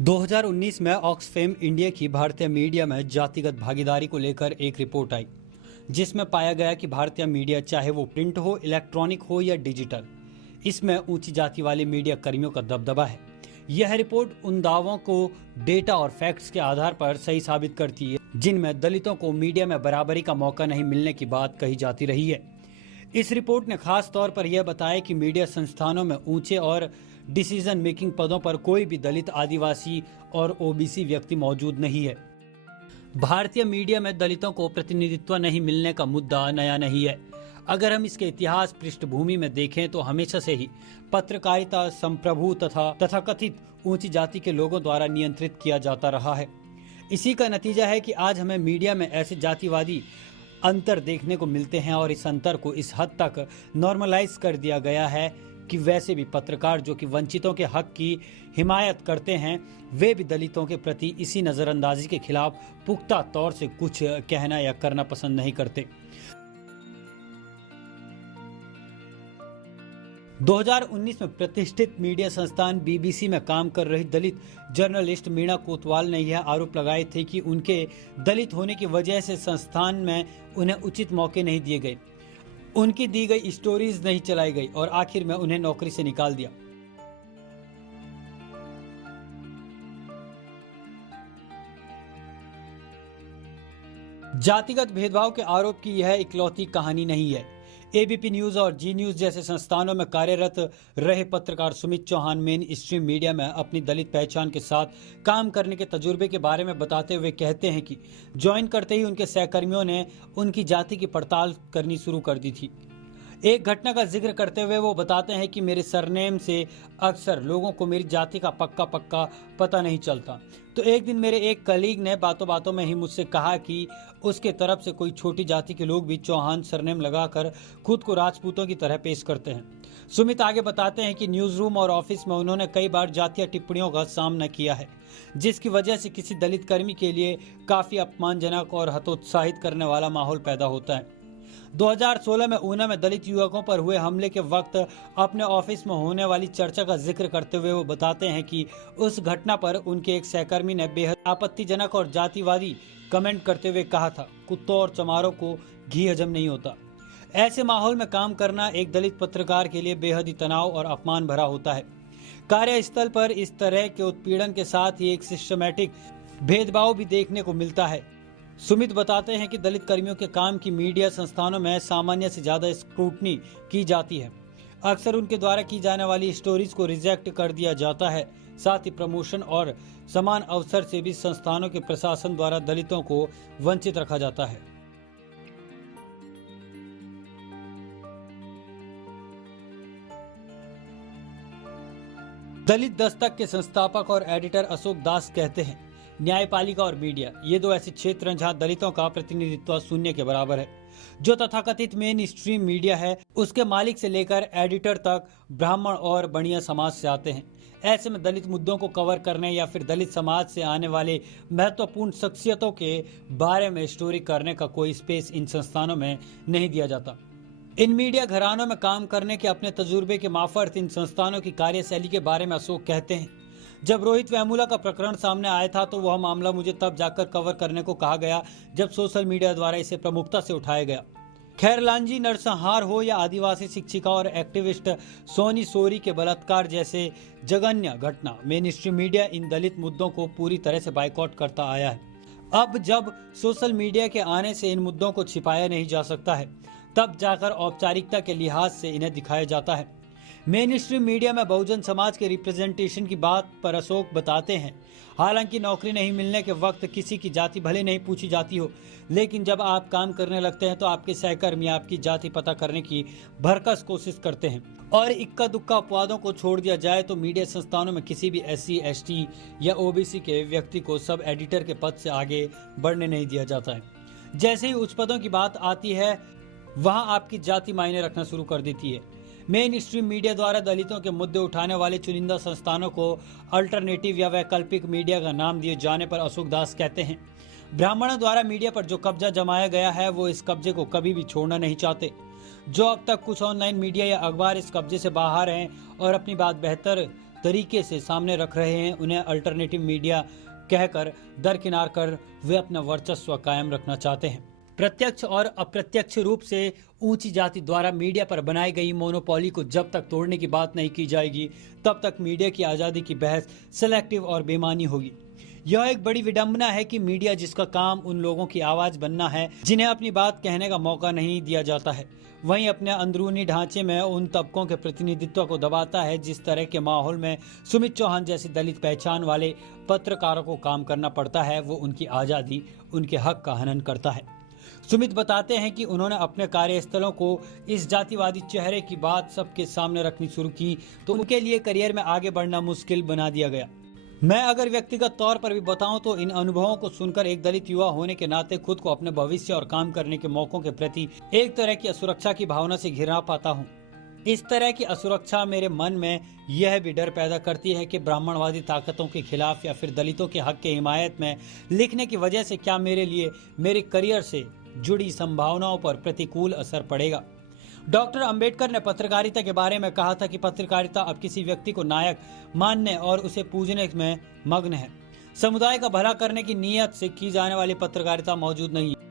2019 में Oxfam India की भारतीय मीडिया में जातिगत भागीदारी को लेकर एक रिपोर्ट आई, जिसमें पाया गया कि भारतीय मीडिया चाहे वो प्रिंट हो, इलेक्ट्रॉनिक हो या डिजिटल, इसमें ऊंची जाति वाले मीडिया कर्मियों का दबदबा है। यह रिपोर्ट उन दावों को डेटा और फैक्ट्स के आधार पर सही साबित करती है जिनमें दलितों को मीडिया में बराबरी का मौका नहीं मिलने की बात कही जाती रही है। इस रिपोर्ट ने खास तौर पर यह बताया कि मीडिया संस्थानों में ऊंचे और डिसीजन मेकिंग पदों पर कोई भी दलित, आदिवासी और ओबीसी व्यक्ति मौजूद नहीं है। भारतीय मीडिया में दलितों को प्रतिनिधित्व नहीं मिलने का मुद्दा नया नहीं है। अगर हम इसके इतिहास पृष्ठभूमि में देखें तो हमेशा से ही पत्रकारिता संप्रभु तथा तथाकथित ऊंची जाति के लोगों द्वारा नियंत्रित किया जाता रहा है। इसी का नतीजा है कि आज हमें मीडिया में ऐसे जातिवादी अंतर देखने को मिलते हैं और इस अंतर को इस हद तक नॉर्मलाइज कर दिया गया है कि वैसे भी पत्रकार जो कि वंचितों के हक की हिमायत करते हैं, वे भी दलितों के प्रति इसी नज़रअंदाजी के खिलाफ पुख्ता तौर से कुछ कहना या करना पसंद नहीं करते। 2019 में प्रतिष्ठित मीडिया संस्थान बीबीसी में काम कर रही दलित जर्नलिस्ट मीणा कोतवाल ने यह आरोप लगाए थे कि उनके दलित होने की वजह से संस्थान में उन्हें उचित मौके नहीं दिए गए, उनकी दी गई स्टोरीज नहीं चलाई गई और आखिर में उन्हें नौकरी से निकाल दिया। जातिगत भेदभाव के आरोप की यह इकलौती कहानी नहीं है। एबीपी न्यूज और जी न्यूज जैसे संस्थानों में कार्यरत रहे पत्रकार Sumit Chauhan main stream media में अपनी दलित पहचान के साथ काम करने के तजुर्बे के बारे में बताते हुए कहते हैं कि ज्वाइन करते ही उनके सहकर्मियों ने उनकी जाति की पड़ताल करनी शुरू कर दी थी। एक घटना का जिक्र करते हुए वो बताते हैं कि मेरे सरनेम से अक्सर लोगों को मेरी जाति का पक्का पता नहीं चलता। तो एक दिन मेरे एक कलीग ने बातों बातों में ही मुझसे कहा कि उसके तरफ से कोई छोटी जाति के लोग भी चौहान सरनेम लगाकर खुद को राजपूतों की तरह पेश करते हैं। सुमित आगे बताते हैं कि न्यूज रूम और ऑफिस में उन्होंने कई बार जातीय टिप्पणियों का सामना किया है, जिसकी वजह से किसी दलित कर्मी के लिए काफी अपमानजनक और हतोत्साहित करने वाला माहौल पैदा होता है। 2016 में ऊना में दलित युवकों पर हुए हमले के वक्त अपने ऑफिस में होने वाली चर्चा का जिक्र करते हुए वो बताते हैं कि उस घटना पर उनके एक सहकर्मी ने बेहद आपत्तिजनक और जातिवादी कमेंट करते हुए कहा था, कुत्तों और चमारों को घी हजम नहीं होता। ऐसे माहौल में काम करना एक दलित पत्रकार के लिए बेहद ही तनाव और अपमान भरा होता है। कार्यस्थल पर इस तरह के उत्पीड़न के साथ ही एक सिस्टमैटिक भेदभाव भी देखने को मिलता है। सुमित बताते हैं कि दलित कर्मियों के काम की मीडिया संस्थानों में सामान्य से ज्यादा स्क्रूटनी की जाती है। अक्सर उनके द्वारा की जाने वाली स्टोरीज को रिजेक्ट कर दिया जाता है। साथ ही प्रमोशन और समान अवसर से भी संस्थानों के प्रशासन द्वारा दलितों को वंचित रखा जाता है। दलित दस्तक के संस्थापक और एडिटर अशोक दास कहते हैं, न्यायपालिका और मीडिया ये दो ऐसे क्षेत्र हैं जहां दलितों का प्रतिनिधित्व शून्य के बराबर है। जो तथाकथित मेन स्ट्रीम मीडिया है, उसके मालिक से लेकर एडिटर तक ब्राह्मण और बनिया समाज से आते हैं। ऐसे में दलित मुद्दों को कवर करने या फिर दलित समाज से आने वाले महत्वपूर्ण शख्सियतों के बारे में स्टोरी करने का कोई स्पेस इन संस्थानों में नहीं दिया जाता। इन मीडिया घरानों में काम करने के अपने तजुर्बे के मार्फत इन संस्थानों की कार्यशैली के बारे में अशोक कहते हैं, जब रोहित वेमुला का प्रकरण सामने आया था तो वह मामला मुझे तब जाकर कवर करने को कहा गया जब सोशल मीडिया द्वारा इसे प्रमुखता से उठाया गया। खैरलांजी नरसंहार हो या आदिवासी शिक्षिका और एक्टिविस्ट सोनी सोरी के बलात्कार जैसे जघन्य घटना, मेन स्ट्रीम मीडिया इन दलित मुद्दों को पूरी तरह से बाइकआउट करता आया है। अब जब सोशल मीडिया के आने से इन मुद्दों को छिपाया नहीं जा सकता है, तब जाकर औपचारिकता के लिहाज से इन्हें दिखाया जाता है। मेन स्ट्रीम मीडिया में बहुजन समाज के रिप्रेजेंटेशन की बात पर अशोक बताते हैं, हालांकि नौकरी नहीं मिलने के वक्त किसी की जाति भले नहीं पूछी जाती हो, लेकिन जब आप काम करने लगते हैं तो आपके सहकर्मी आपकी जाति पता करने की भरकस कोशिश करते हैं। और इक्का दुक्का अपवादों को छोड़ दिया जाए तो मीडिया संस्थानों में किसी भी SC, ST या OBC के व्यक्ति को सब एडिटर के पद से आगे बढ़ने नहीं दिया जाता है। जैसे ही उच्च पदों की बात आती है, वहां आपकी जाति मायने रखना शुरू कर देती है। मेन स्ट्रीम मीडिया द्वारा दलितों के मुद्दे उठाने वाले चुनिंदा संस्थानों को अल्टरनेटिव या वैकल्पिक मीडिया का नाम दिए जाने पर अशोक दास कहते हैं, ब्राह्मणों द्वारा मीडिया पर जो कब्जा जमाया गया है वो इस कब्जे को कभी भी छोड़ना नहीं चाहते। जो अब तक कुछ ऑनलाइन मीडिया या अखबार इस कब्जे से बाहर हैं और अपनी बात बेहतर तरीके से सामने रख रहे हैं, उन्हें अल्टरनेटिव मीडिया कहकर दरकिनार कर वे अपना वर्चस्व कायम रखना चाहते हैं। प्रत्यक्ष और अप्रत्यक्ष रूप से ऊंची जाति द्वारा मीडिया पर बनाई गई मोनोपोली को जब तक तोड़ने की बात नहीं की जाएगी, तब तक मीडिया की आज़ादी की बहस सिलेक्टिव और बेमानी होगी। यह एक बड़ी विडंबना है कि मीडिया, जिसका काम उन लोगों की आवाज बनना है जिन्हें अपनी बात कहने का मौका नहीं दिया जाता है, वहीं अपने अंदरूनी ढांचे में उन तबकों के प्रतिनिधित्व को दबाता है। जिस तरह के माहौल में सुमित चौहान जैसी दलित पहचान वाले पत्रकारों को काम करना पड़ता है, वो उनकी आज़ादी, उनके हक का हनन करता है। सुमित बताते हैं कि उन्होंने अपने कार्यस्थलों को इस जातिवादी चेहरे की बात सबके सामने रखनी शुरू की तो उनके लिए करियर में आगे बढ़ना मुश्किल बना दिया गया। मैं अगर व्यक्तिगत तौर पर भी बताऊं तो इन अनुभवों को सुनकर एक दलित युवा होने के नाते खुद को अपने भविष्य और काम करने के मौकों के प्रति एक तरह की असुरक्षा की भावना से घिरा पाता हूं। इस तरह की असुरक्षा मेरे मन में यह भी डर पैदा करती है कि ब्राह्मणवादी ताकतों के खिलाफ या फिर दलितों के हक की हिमायत में लिखने की वजह से क्या मेरे लिए मेरे करियर से जुड़ी संभावनाओं पर प्रतिकूल असर पड़ेगा। डॉक्टर अंबेडकर ने पत्रकारिता के बारे में कहा था कि पत्रकारिता अब किसी व्यक्ति को नायक मानने और उसे पूजने में मग्न है। समुदाय का भला करने की नीयत से की जाने वाली पत्रकारिता मौजूद नहीं है।